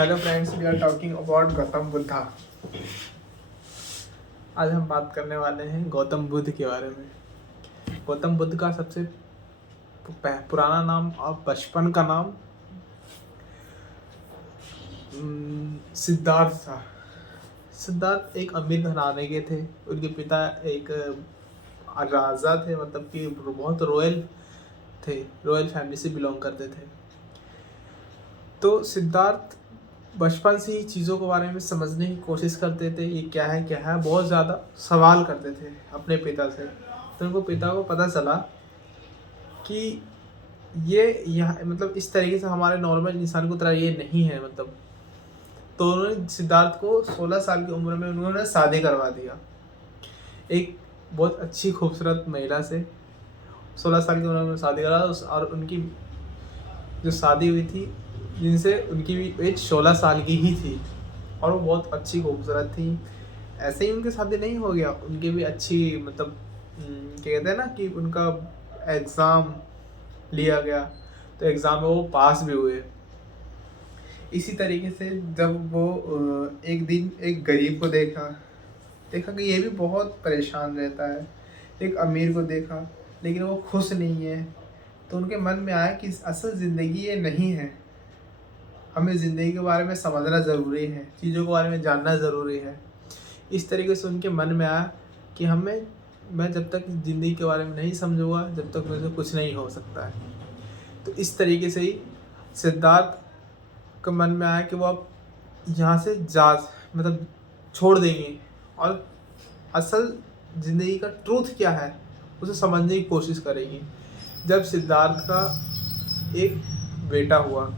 Hello friends, we are talking about Gautam Buddha. आज हम बात करने वाले हैं गौतम बुद्ध के बारे में। गौतम बुद्ध का सबसे पुराना नाम और बचपन का नाम सिद्धार्थ था। सिद्धार्थ एक अमीर घराने के थे। उनके पिता एक राजा थे, मतलब कि बहुत रॉयल थे, रॉयल फैमिली से बिलोंग करते थे। तो सिद्धार्थ बचपन से ही चीज़ों के बारे में समझने की कोशिश करते थे, ये क्या है, बहुत ज़्यादा सवाल करते थे अपने पिता से। तो उनको पिता को पता चला कि ये यहाँ मतलब इस तरीके से हमारे नॉर्मल इंसान की तरह ये नहीं है, मतलब। तो उन्होंने सिद्धार्थ को 16 साल की उम्र में उन्होंने शादी करवा दिया एक बहुत अच्छी खूबसूरत महिला से। 16 साल की उम्र में शादी करा और उनकी जो शादी हुई थी, जिनसे उनकी भी एज 16 साल की ही थी और वो बहुत अच्छी खूबसूरत थी। ऐसे ही उनकी शादी नहीं हो गया, उनकी भी अच्छी मतलब क्या कहते हैं ना कि उनका एग्ज़ाम लिया गया, तो एग्ज़ाम में वो पास भी हुए। इसी तरीके से जब वो एक दिन एक गरीब को देखा कि ये भी बहुत परेशान रहता है। एक अमीर को देखा लेकिन वो खुश नहीं है। तो उनके मन में आया कि असल ज़िंदगी ये नहीं है, हमें ज़िंदगी के बारे में समझना ज़रूरी है, चीज़ों के बारे में जानना ज़रूरी है। इस तरीके से उनके मन में आया कि मैं जब तक ज़िंदगी के बारे में नहीं समझूंगा, जब तक मुझे कुछ नहीं हो सकता है। तो इस तरीके से ही सिद्धार्थ के मन में आया कि वो अब यहाँ से मतलब छोड़ देंगे और असल ज़िंदगी का ट्रूथ क्या है उसे समझने की कोशिश करेंगे। जब सिद्धार्थ का एक बेटा हुआ,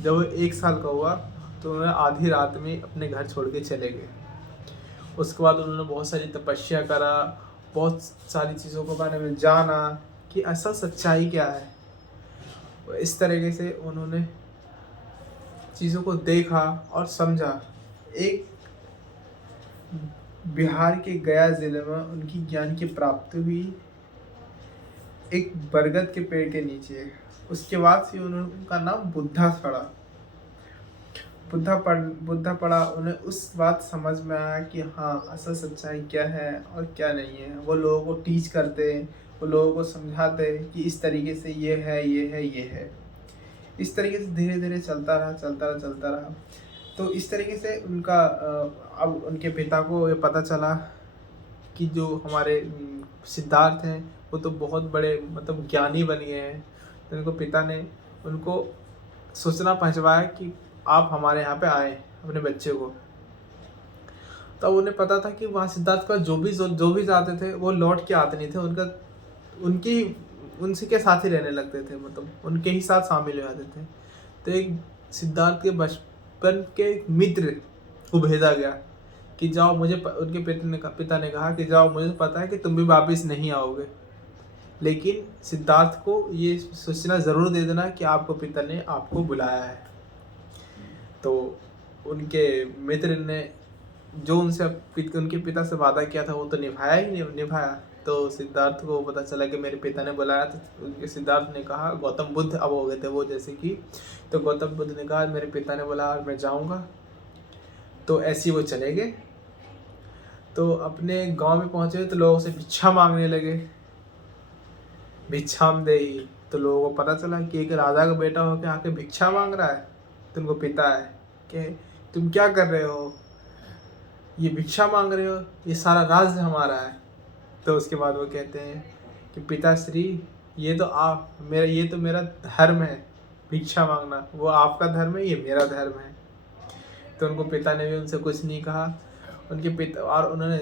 जब वो 1 साल का हुआ, तो उन्होंने आधी रात में अपने घर छोड़ के चले गए। उसके बाद उन्होंने बहुत सारी तपस्या करा, बहुत सारी चीज़ों के बारे में जाना कि असल सच्चाई क्या है। इस तरीके से उन्होंने चीज़ों को देखा और समझा। एक बिहार के गया ज़िले में उनकी ज्ञान की प्राप्ति हुई, एक बरगद के पेड़ के नीचे। उसके बाद से उनका नाम बुद्धा पड़ा। बुद्धा पड़ा, उन्हें उस बात समझ में आया कि हाँ, असल सच्चाई क्या है और क्या नहीं है। वो लोगों को टीच करते, वो लोगों को समझाते कि इस तरीके से ये है, ये है, ये है। इस तरीके से धीरे धीरे चलता रहा। तो इस तरीके से उनका अब उनके पिता को ये पता चला कि जो हमारे सिद्धार्थ हैं वो तो बहुत बड़े मतलब ज्ञानी बन गए हैं। तो उनको पिता ने उनको सूचना पहुंचवाया कि आप हमारे यहाँ पे आए अपने बच्चे को। तब उन्हें पता था कि वहाँ सिद्धार्थ का जो भी जाते थे वो लौट के आते नहीं थे। उनसे के साथ ही रहने लगते थे, मतलब उनके ही साथ शामिल हो जाते थे। तो एक सिद्धार्थ के बचपन के मित्र को भेजा गया कि जाओ, उनके पिता ने कहा कि जाओ, मुझे पता है कि तुम भी वापस नहीं आओगे, लेकिन सिद्धार्थ को ये सूचना ज़रूर दे देना कि आपको पिता ने आपको बुलाया है। तो उनके मित्र ने जो उनके पिता से वादा किया था वो तो निभाया ही नहीं निभाया। तो सिद्धार्थ को पता चला कि मेरे पिता ने बुलाया, तो उनके सिद्धार्थ ने कहा, गौतम बुद्ध अब हो गए थे वो जैसे कि, तो गौतम बुद्ध ने कहा मेरे पिता ने बुलाया और मैं जाऊंगा। तो ऐसे ही वो चले गए। तो अपने गांव में पहुंचे तो लोगों से भिक्षा मांगने लगे, भिक्षाम देही। तो लोगों को पता चला कि एक राजा का बेटा होकर आके भिक्षा मांग रहा है। तो उनको पिता है कि तुम क्या कर रहे हो, ये भिक्षा मांग रहे हो, ये सारा राज्य हमारा है। तो उसके बाद वो कहते हैं कि पिताश्री, ये तो मेरा धर्म है, भिक्षा मांगना वो आपका धर्म है, ये मेरा धर्म है। तो उनको पिता ने भी उनसे कुछ नहीं कहा। उनके पिता और उन्होंने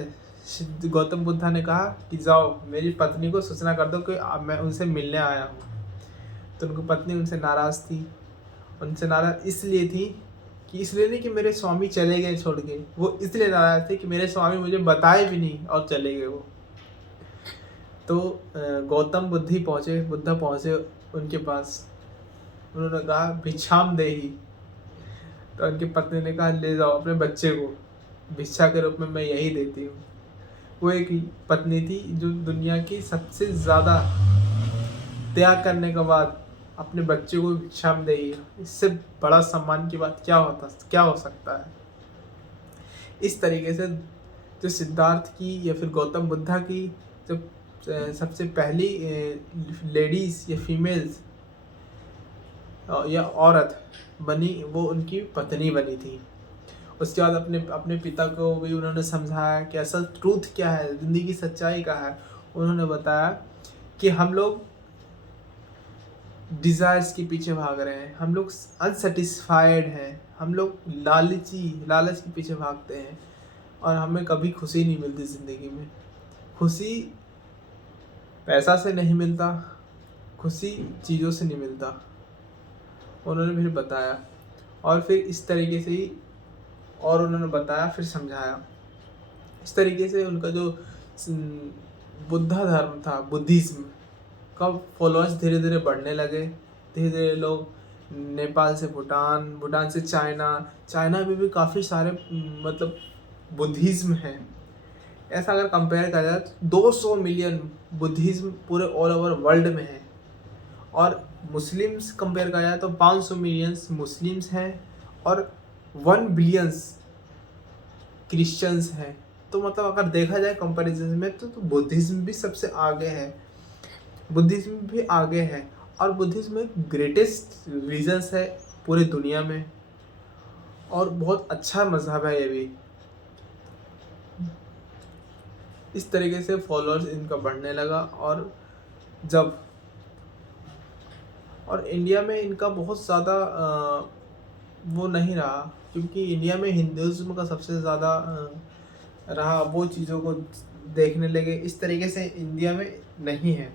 गौतम बुद्धा ने कहा कि जाओ मेरी पत्नी को सूचना कर दो कि मैं उनसे मिलने आया हूँ। तो उनको पत्नी उनसे नाराज़ थी। उनसे नाराज़ इसलिए थी कि इसलिए नहीं कि मेरे स्वामी चले गए छोड़ के, वो इसलिए नाराज़ थे कि मेरे स्वामी मुझे बताए भी नहीं और चले गए वो। तो बुद्धा पहुँचे उनके पास। उन्होंने कहा भिक्षाम देही। तो उनकी पत्नी ने कहा ले जाओ अपने बच्चे को, भिक्षा के रूप में मैं यही देती हूँ। वो एक पत्नी थी जो दुनिया की सबसे ज़्यादा त्याग करने के बाद अपने बच्चे को भिक्षाम देही, इससे बड़ा सम्मान की बात क्या हो सकता है। इस तरीके से जो सिद्धार्थ की या फिर गौतम बुद्धा की जो सबसे पहली लेडीज या फीमेल्स या औरत बनी, वो उनकी पत्नी बनी थी। उसके बाद अपने अपने पिता को भी उन्होंने समझाया कि असल ट्रूथ क्या है, ज़िंदगी की सच्चाई क्या है। उन्होंने बताया कि हम लोग डिज़ायर्स के पीछे भाग रहे हैं, हम लोग अनसेटिस्फाइड हैं, हम लोग लालच के पीछे भागते हैं और हमें कभी खुशी नहीं मिलती ज़िंदगी में। खुशी पैसा से नहीं मिलता, खुशी चीज़ों से नहीं मिलता, उन्होंने फिर बताया। और फिर इस तरीके से ही और उन्होंने बताया, फिर समझाया। इस तरीके से उनका जो बुद्धा धर्म था, बुद्धिज़्म का फॉलोअर्स धीरे धीरे बढ़ने लगे। धीरे धीरे लोग नेपाल से भूटान, भूटान से चाइना में भी काफ़ी सारे मतलब बुद्धिज़्म हैं। ऐसा अगर कंपेयर करा जाए तो 200 मिलियन बुद्धिज़्म पूरे ऑल ओवर वर्ल्ड में है। और मुस्लिम्स कंपेयर करा जाए तो 500 मिलियंस मुस्लिम्स हैं और 1 बिलियंस क्रिश्चियंस हैं। तो मतलब अगर देखा जाए कंपैरिजन में तो बुद्धिज़्म भी सबसे आगे है, बुद्धिज़्म भी आगे है। और बुद्धिज़्म एक ग्रेटेस्ट रिलीजन्स है पूरे दुनिया में और बहुत अच्छा मज़हब है ये भी। इस तरीके से फॉलोअर्स इनका बढ़ने लगा। और इंडिया में इनका बहुत ज़्यादा वो नहीं रहा, क्योंकि इंडिया में हिंदुज़्म का सबसे ज़्यादा रहा, वो चीज़ों को देखने लगे। इस तरीके से इंडिया में नहीं है।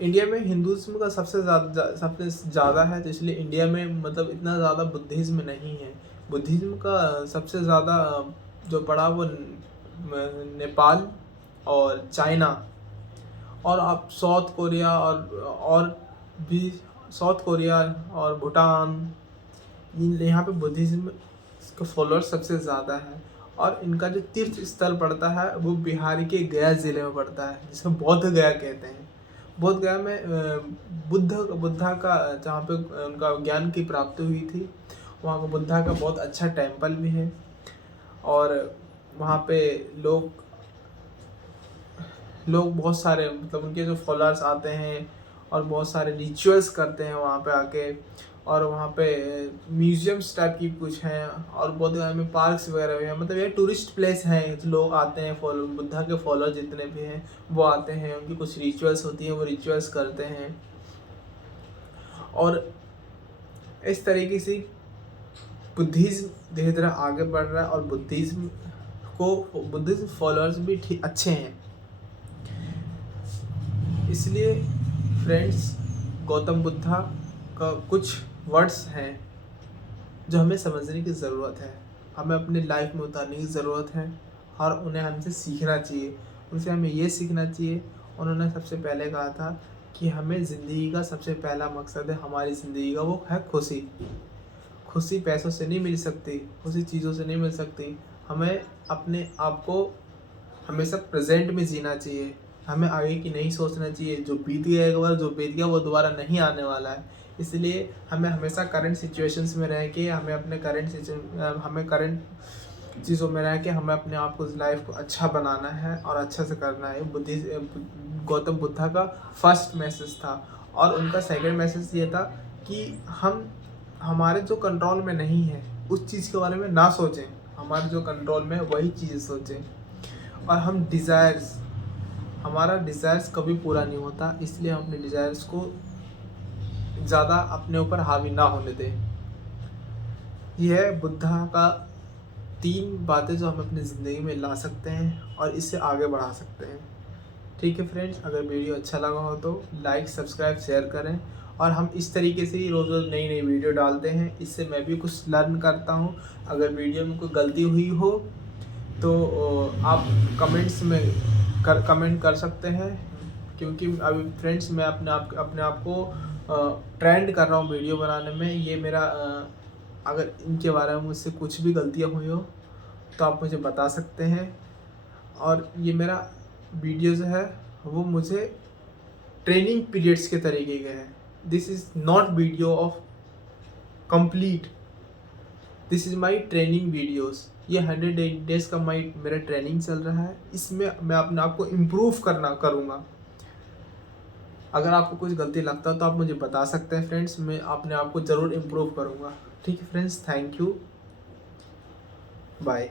इंडिया में हिंदुज़्म का सबसे ज़्यादा है, तो इसलिए इंडिया में मतलब इतना ज़्यादा बुद्धिज़्म नहीं है। बुद्धिज़्म का सबसे ज़्यादा जो पड़ा वो नेपाल और चाइना और अब साउथ कोरिया और भी साउथ कोरिया और भूटान, यहाँ पे बुद्धिज़्म के फॉलोअर्स सबसे ज़्यादा है। और इनका जो तीर्थ स्थल पड़ता है वो बिहार के गया ज़िले में पड़ता है, जिसे बौद्ध गया कहते हैं। बौद्ध गया में बुद्धा का जहाँ पे उनका ज्ञान की प्राप्ति हुई थी, वहाँ का बुद्धा का बहुत अच्छा टेम्पल भी है। और वहाँ पे लोग बहुत सारे मतलब उनके जो फॉलोअर्स आते हैं और बहुत सारे रिचुअल्स करते हैं वहाँ पे आके। और वहाँ पे म्यूजियम्स टाइप की कुछ हैं और बहुत में पार्क्स वगैरह भी हैं। मतलब ये टूरिस्ट प्लेस हैं, तो लोग आते हैं, बुद्धा के फॉलोअर जितने भी हैं वो आते हैं, उनकी कुछ रिचुअल्स होती हैं, वो रिचुअल्स करते हैं। और इस तरीके से बुद्धिज़्म धीरे धीरे आगे बढ़ रहा है और बुद्धिज़्म फॉलोअर्स भी ठीक अच्छे हैं। इसलिए फ्रेंड्स, गौतम बुद्धा का कुछ वर्ड्स हैं जो हमें समझने की ज़रूरत है, हमें अपनी लाइफ में उतारने की ज़रूरत है और उन्हें हमसे सीखना चाहिए। उनसे हमें ये सीखना चाहिए, उन्होंने सबसे पहले कहा था कि हमें ज़िंदगी का सबसे पहला मकसद है हमारी ज़िंदगी का, वो है खुशी। खुशी पैसों से नहीं मिल सकती, खुशी चीज़ों से नहीं मिल सकती। हमें अपने आप को हमेशा प्रेजेंट में जीना चाहिए, हमें आगे की नहीं सोचना चाहिए। जो बीत गया एक बार, जो बीत गया वो दोबारा नहीं आने वाला है। इसलिए हमें हमेशा करंट सिचुएशंस में रह के हमें करंट चीज़ों में रह के हमें अपने आप को, लाइफ को अच्छा बनाना है और अच्छा से करना है। गौतम बुद्धा का फर्स्ट मैसेज था। और उनका सेकंड मैसेज ये था कि हम हमारे जो कंट्रोल में नहीं है उस चीज़ के बारे में ना सोचें, हमारे जो कंट्रोल में है वही चीज़ें सोचें। और हमारा डिज़ायर्स कभी पूरा नहीं होता, इसलिए हम अपने डिज़ायर्स को ज़्यादा अपने ऊपर हावी ना होने दें। यह है बुद्धा का 3 बातें जो हम अपनी ज़िंदगी में ला सकते हैं और इससे आगे बढ़ा सकते हैं। ठीक है फ्रेंड्स, अगर वीडियो अच्छा लगा हो तो लाइक, सब्सक्राइब, शेयर करें। और हम इस तरीके से ही रोज़ रोज़ नई नई वीडियो डालते हैं, इससे मैं भी कुछ लर्न करता हूँ। अगर वीडियो में कोई गलती हुई हो तो आप कमेंट्स में कमेंट कर सकते हैं, क्योंकि अभी फ्रेंड्स मैं अपने आप को ट्रेंड कर रहा हूँ वीडियो बनाने में। ये मेरा अगर इनके बारे में मुझसे कुछ भी गलतियाँ हुई हो तो आप मुझे बता सकते हैं। और ये मेरा वीडियो जो है वो मुझे ट्रेनिंग पीरियड्स के तरीके के है। This is not video of complete, this is my training videos. ये 108 डेज़ का मेरा ट्रेनिंग चल रहा है, इसमें मैं अपने आप को इम्प्रूव करूँगा। अगर आपको कुछ गलती लगता है तो आप मुझे बता सकते हैं फ्रेंड्स, मैं अपने आप को ज़रूर इम्प्रूव करूँगा। ठीक है फ्रेंड्स, थैंक यू, बाय।